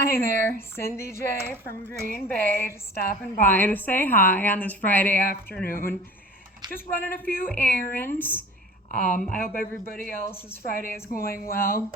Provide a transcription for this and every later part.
Hi there, Cindy J from Green Bay, just stopping by to say hi on this Friday afternoon. Just running a few errands. I hope everybody else's Friday is going well.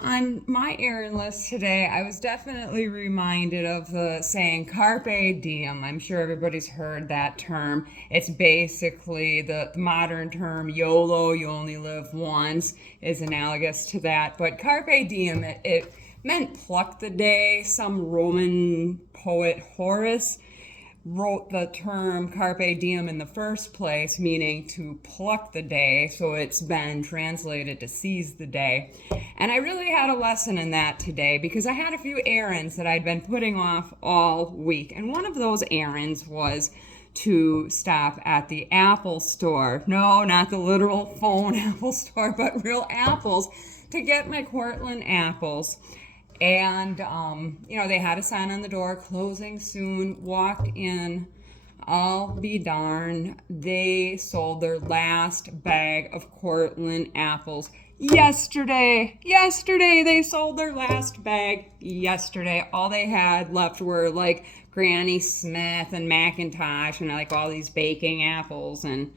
On my errand list today, I was definitely reminded of the saying Carpe Diem. I'm sure everybody's heard that term. It's basically the modern term YOLO, you only live once, is analogous to that. But Carpe Diem, it meant pluck the day. Some Roman poet Horace wrote the term carpe diem in the first place, meaning to pluck the day, so it's been translated to seize the day. And I really had a lesson in that today because I had a few errands that I'd been putting off all week, and one of those errands was to stop at the Apple store. No, not the literal phone Apple store, but real apples, to get my Courtland apples. And, they had a sign on the door, closing soon. Walked in, I'll be darned, they sold their last bag of Courtland apples yesterday. Yesterday, they sold their last bag yesterday. All they had left were like Granny Smith and Macintosh and like all these baking apples. And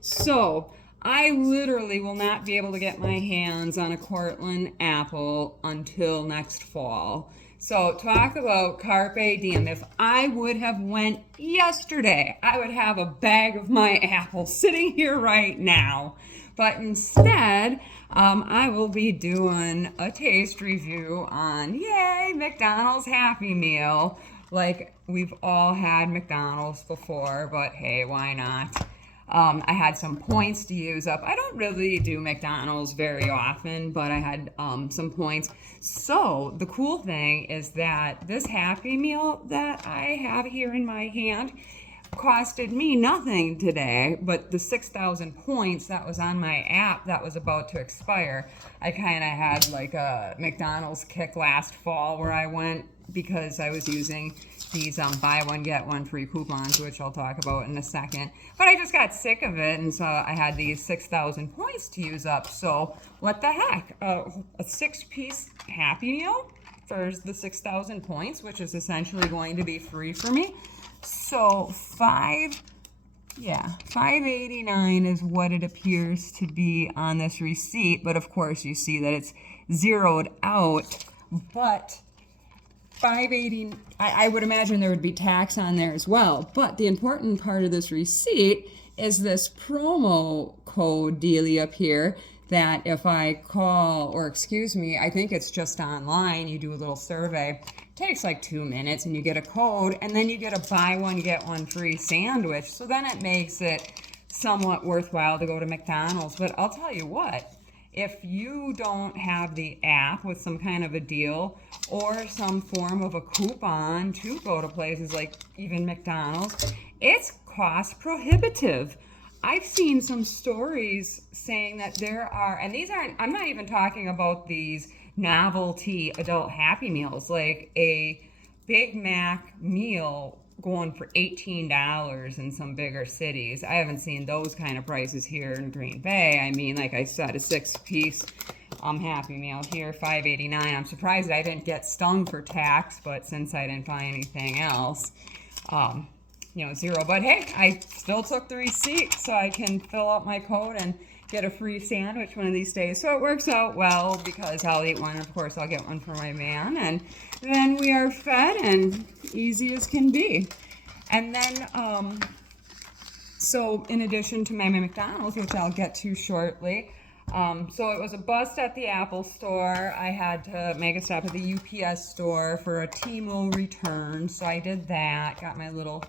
so I literally will not be able to get my hands on a Courtland apple until next fall. So talk about Carpe Diem. If I would have went yesterday, I would have a bag of my apples sitting here right now. But instead, I will be doing a taste review on, yay, McDonald's Happy Meal. Like, we've all had McDonald's before, but hey, why not? I had some points to use up. I don't really do McDonald's very often, but I had some points. So the cool thing is that this Happy Meal that I have here in my hand costed me nothing today, but the 6,000 points that was on my app that was about to expire. I kind of had like a McDonald's kick last fall where I went because I was using these buy one get one free coupons, which I'll talk about in a second. But I just got sick of it, and so I had these 6,000 points to use up. So what the heck? A 6-piece Happy Meal for the 6,000 points, which is essentially going to be free for me. So $5.89 is what it appears to be on this receipt. But of course, you see that it's zeroed out. But $5.80, I would imagine there would be tax on there as well. But the important part of this receipt is this promo code dealie up here that if I call, or excuse me, I think it's just online, you do a little survey. It takes like 2 minutes and you get a code, and then you get a buy one, get one free sandwich. So then it makes it somewhat worthwhile to go to McDonald's. But I'll tell you what, if you don't have the app with some kind of a deal or some form of a coupon to go to places like even McDonald's, it's cost prohibitive. I've seen some stories saying that there are, and these aren't, I'm not even talking about these novelty adult Happy Meals, like a Big Mac meal going for $18 in some bigger cities. I haven't seen those kind of prices here in Green Bay. I mean, like I said, a 6-piece Happy Meal here, $5.89. I'm surprised I didn't get stung for tax, but since I didn't buy anything else, zero. But hey, I still took the receipt so I can fill out my code and get a free sandwich one of these days. So it works out well because I'll eat one. Of course, I'll get one for my man. And then we are fed and easy as can be. And then, so in addition to my McDonald's, which I'll get to shortly, so it was a bust at the Apple store. I had to make a stop at the UPS store for a Temu return. So I did that, got my little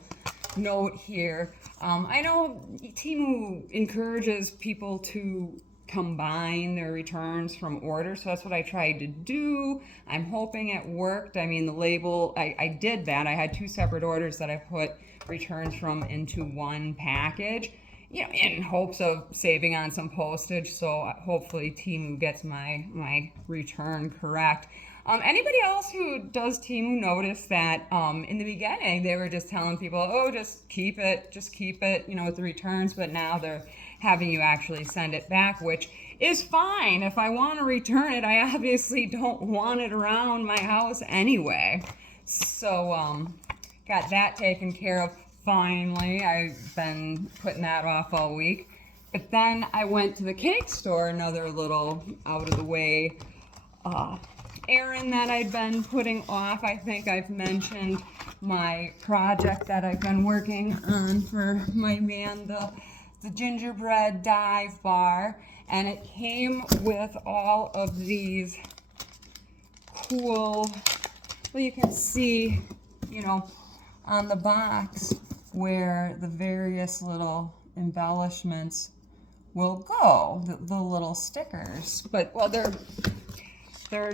note here. I know Temu encourages people to combine their returns from orders, so that's what I tried to do. I'm hoping it worked. I mean, the label, I did that. I had 2 separate orders that I put returns from into one package, in hopes of saving on some postage. So hopefully Temu gets my return correct. Anybody else who does Temu notice that in the beginning they were just telling people, oh, just keep it, with the returns, but now they're having you actually send it back, which is fine. If I want to return it, I obviously don't want it around my house anyway. So, got that taken care of finally. I've been putting that off all week. But then I went to the cake store, another little out of the way errand that I'd been putting off. I think I've mentioned my project that I've been working on for my man, the gingerbread dive bar. And it came with all of these cool, well, you can see, you know, on the box where the various little embellishments will go, the little stickers. But, well, they're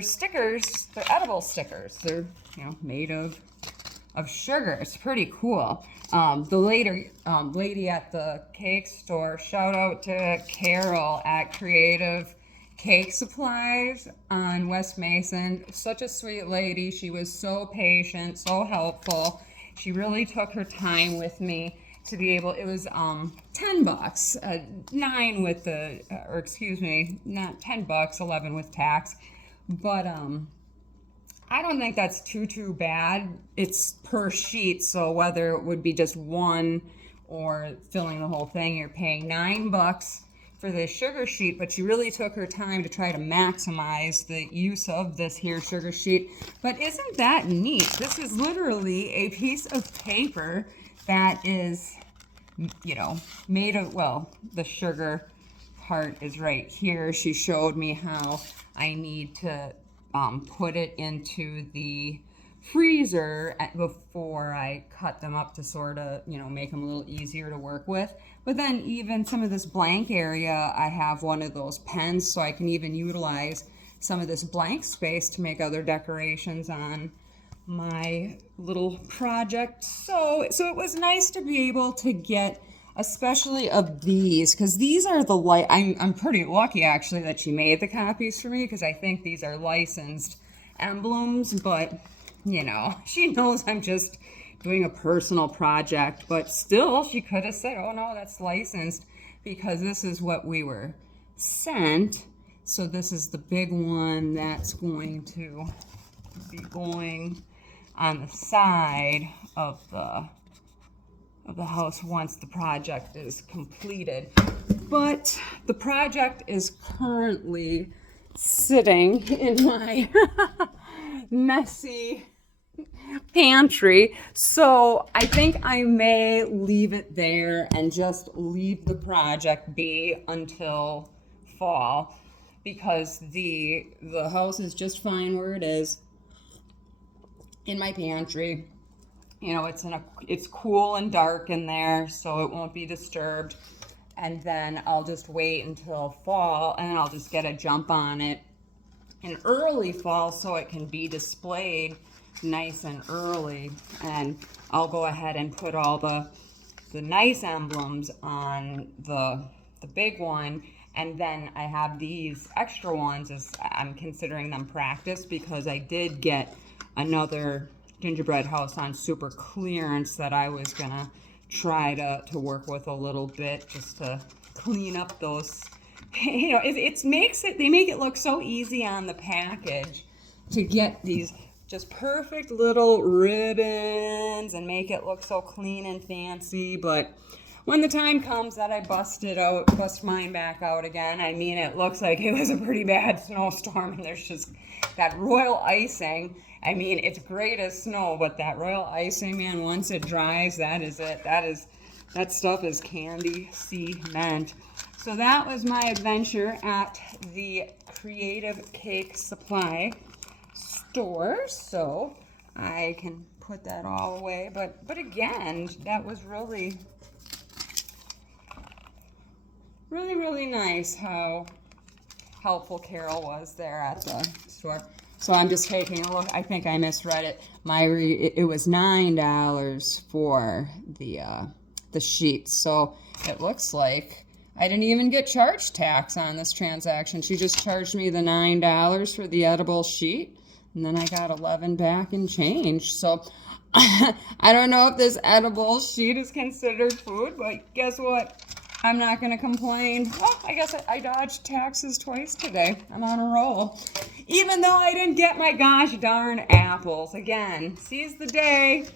stickers, they're edible stickers. They're, you know, made of sugar. It's pretty cool. The lady at the cake store, shout out to Carol at Creative Cake Supplies on West Mason. Such a sweet lady. She was so patient, so helpful. She really took her time with me to be able, it was $10, 9 with the, or excuse me, not $10, 11 with tax. But I don't think that's too bad. It's per sheet, so whether it would be just one or filling the whole thing, you're paying $9 for this sugar sheet, but she really took her time to try to maximize the use of this here sugar sheet. But isn't that neat? This is literally a piece of paper that is, you know, made of, well, the sugar part is right here. She showed me how I need to put it into the freezer before I cut them up to sort of, you know, make them a little easier to work with. But then even some of this blank area, I have one of those pens, so I can even utilize some of this blank space to make other decorations on my little project. So it was nice to be able to get, especially of these, because these are the I'm pretty lucky actually that she made the copies for me, because I think these are licensed emblems. But you know, she knows I'm just doing a personal project, but still she could have said, oh no, that's licensed, because this is what we were sent. So this is the big one that's going to be going on the side of the house once the project is completed. But the project is currently sitting in my messy pantry, so I think I may leave it there and just leave the project be until fall, because the house is just fine where it is in my pantry. You know, it's cool and dark in there, so it won't be disturbed. And then I'll just wait until fall, and I'll just get a jump on it in early fall so it can be displayed nice and early. And I'll go ahead and put all the nice emblems on the big one. And then I have these extra ones, as I'm considering them practice, because I did get another gingerbread house on super clearance that I was gonna try to work with a little bit, just to clean up those. You know, they make it look so easy on the package to get these just perfect little ribbons and make it look so clean and fancy. But when the time comes that I bust mine back out again, I mean, it looks like it was a pretty bad snowstorm, and there's just that royal icing. I mean, it's great as snow, but that royal icing, man, once it dries, that is it. That stuff is candy cement. So that was my adventure at the Creative Cake Supply store. So I can put that all away. But again, that was really nice how helpful Carol was there at the store. So I'm just taking a look. I think I misread it. It was $9 for the sheets. So it looks like I didn't even get charged tax on this transaction. She just charged me the $9 for the edible sheet, and then I got 11 back in change. So I don't know if this edible sheet is considered food, but guess what? I'm not going to complain. Well, I guess I dodged taxes twice today. I'm on a roll. Even though I didn't get my gosh darn apples. Again, seize the day.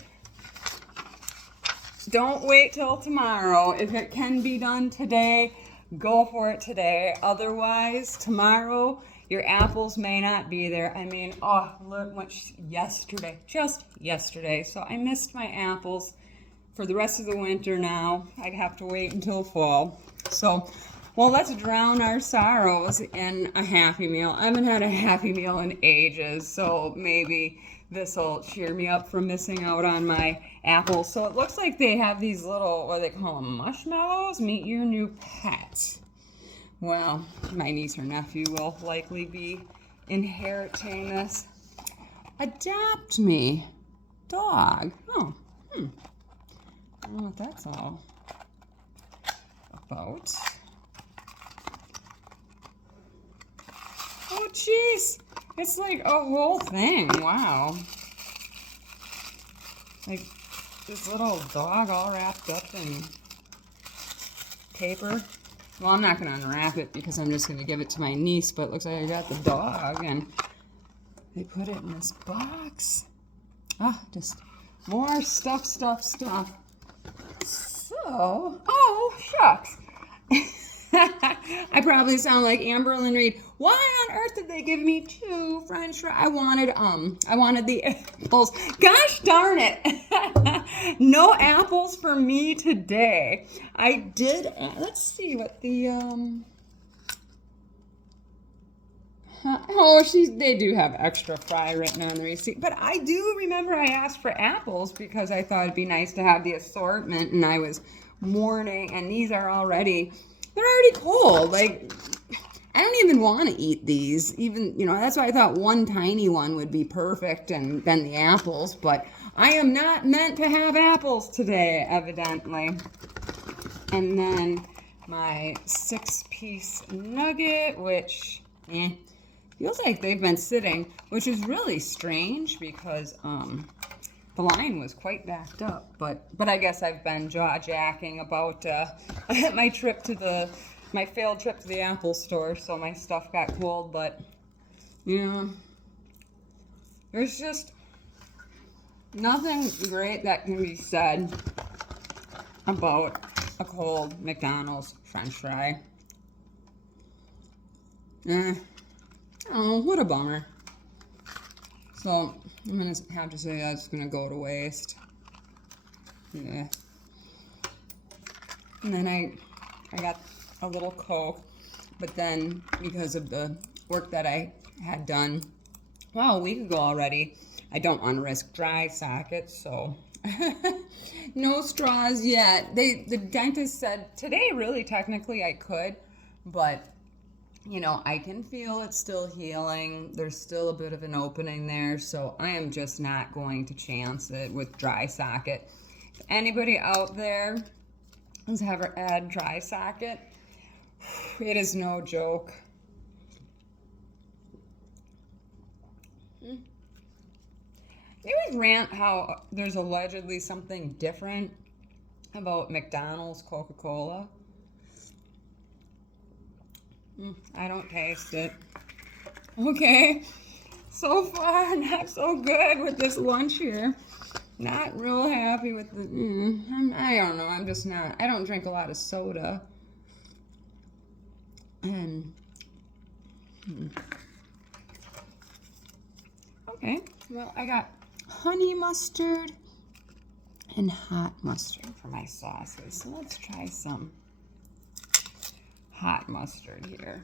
Don't wait till tomorrow. If it can be done today, go for it today. Otherwise, tomorrow, your apples may not be there. I mean, oh, look, yesterday, just yesterday. So I missed my apples for the rest of the winter now. I'd have to wait until fall. So, well, let's drown our sorrows in a Happy Meal. I haven't had a Happy Meal in ages, so maybe this will cheer me up from missing out on my apples. So it looks like they have these little, what do they call them, marshmallows? Meet your new pet. Well, my niece or nephew will likely be inheriting this. Adopt me. Dog. Oh, I don't know what that's all about. Oh, jeez. It's like a whole thing. Wow. Like this little dog all wrapped up in paper. Well, I'm not going to unwrap it because I'm just going to give it to my niece, but it looks like I got the dog and they put it in this box. Ah, just more stuff. So, oh, shucks. I probably sound like Amberlyn Reed. Why on earth did they give me 2 French fries? I wanted the apples. Gosh darn it. No apples for me today. I did, let's see what the, they do have extra fry written on the receipt. But I do remember I asked for apples because I thought it'd be nice to have the assortment, and I was mourning, and they're already cold. Like, I don't even want to eat these. Even, that's why I thought one tiny one would be perfect, and then the apples. But I am not meant to have apples today, evidently. And then my 6-piece nugget, which, feels like they've been sitting, which is really strange because the line was quite backed up. But I guess I've been jaw-jacking about my failed trip to the Apple store, so my stuff got cold. But there's just nothing great that can be said about a cold McDonald's French fry. Oh, what a bummer. So I'm going to have to say that's going to go to waste. Yeah. And then I got a little Coke, but then because of the work that I had done, a week ago already, I don't want to risk dry sockets, so no straws yet. The dentist said today really technically I could, but I can feel it's still healing. There's still a bit of an opening there, so I am just not going to chance it with dry socket. If anybody out there has ever had dry socket, it is no joke. You always rant how there's allegedly something different about McDonald's Coca-Cola. I don't taste it. Okay. So far, not so good with this lunch here. Not real happy with the, I don't know. I'm just not, I don't drink a lot of soda. And, okay. Well, I got honey mustard and hot mustard for my sauces. So let's try some hot mustard here.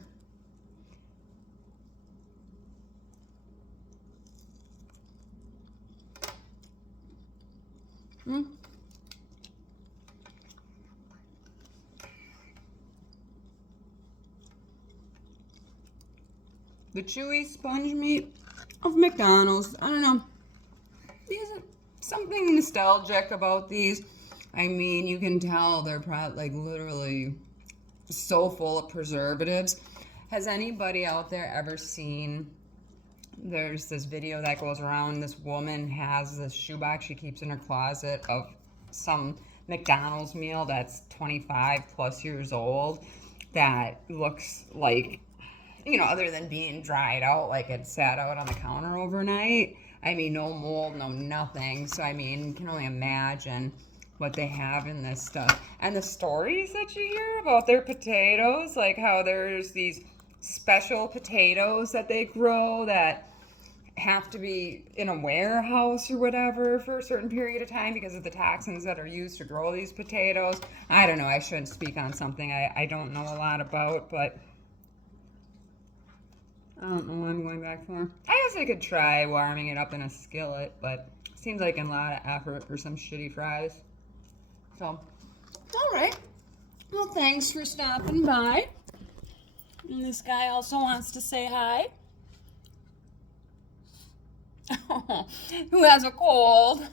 The chewy sponge meat of McDonald's. I don't know. There's something nostalgic about these. I mean, you can tell they're probably like literally so full of preservatives. Has anybody out there ever seen, there's this video that goes around, this woman has this shoebox she keeps in her closet of some McDonald's meal that's 25 plus years old that looks like, other than being dried out, like it sat out on the counter overnight. I mean, no mold, no nothing. So, I mean, you can only imagine what they have in this stuff. And the stories that you hear about their potatoes, like how there's these special potatoes that they grow that have to be in a warehouse or whatever for a certain period of time because of the toxins that are used to grow these potatoes. I don't know. I shouldn't speak on something I don't know a lot about, but I don't know what I'm going back for. I guess I could try warming it up in a skillet, but it seems like a lot of effort for some shitty fries. So, all right. Well, thanks for stopping by. And this guy also wants to say hi. Who has a cold?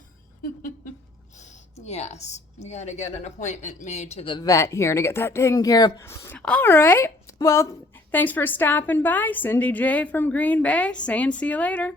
Yes, you got to get an appointment made to the vet here to get that taken care of. All right. Well, thanks for stopping by. Cindy J from Green Bay saying see you later.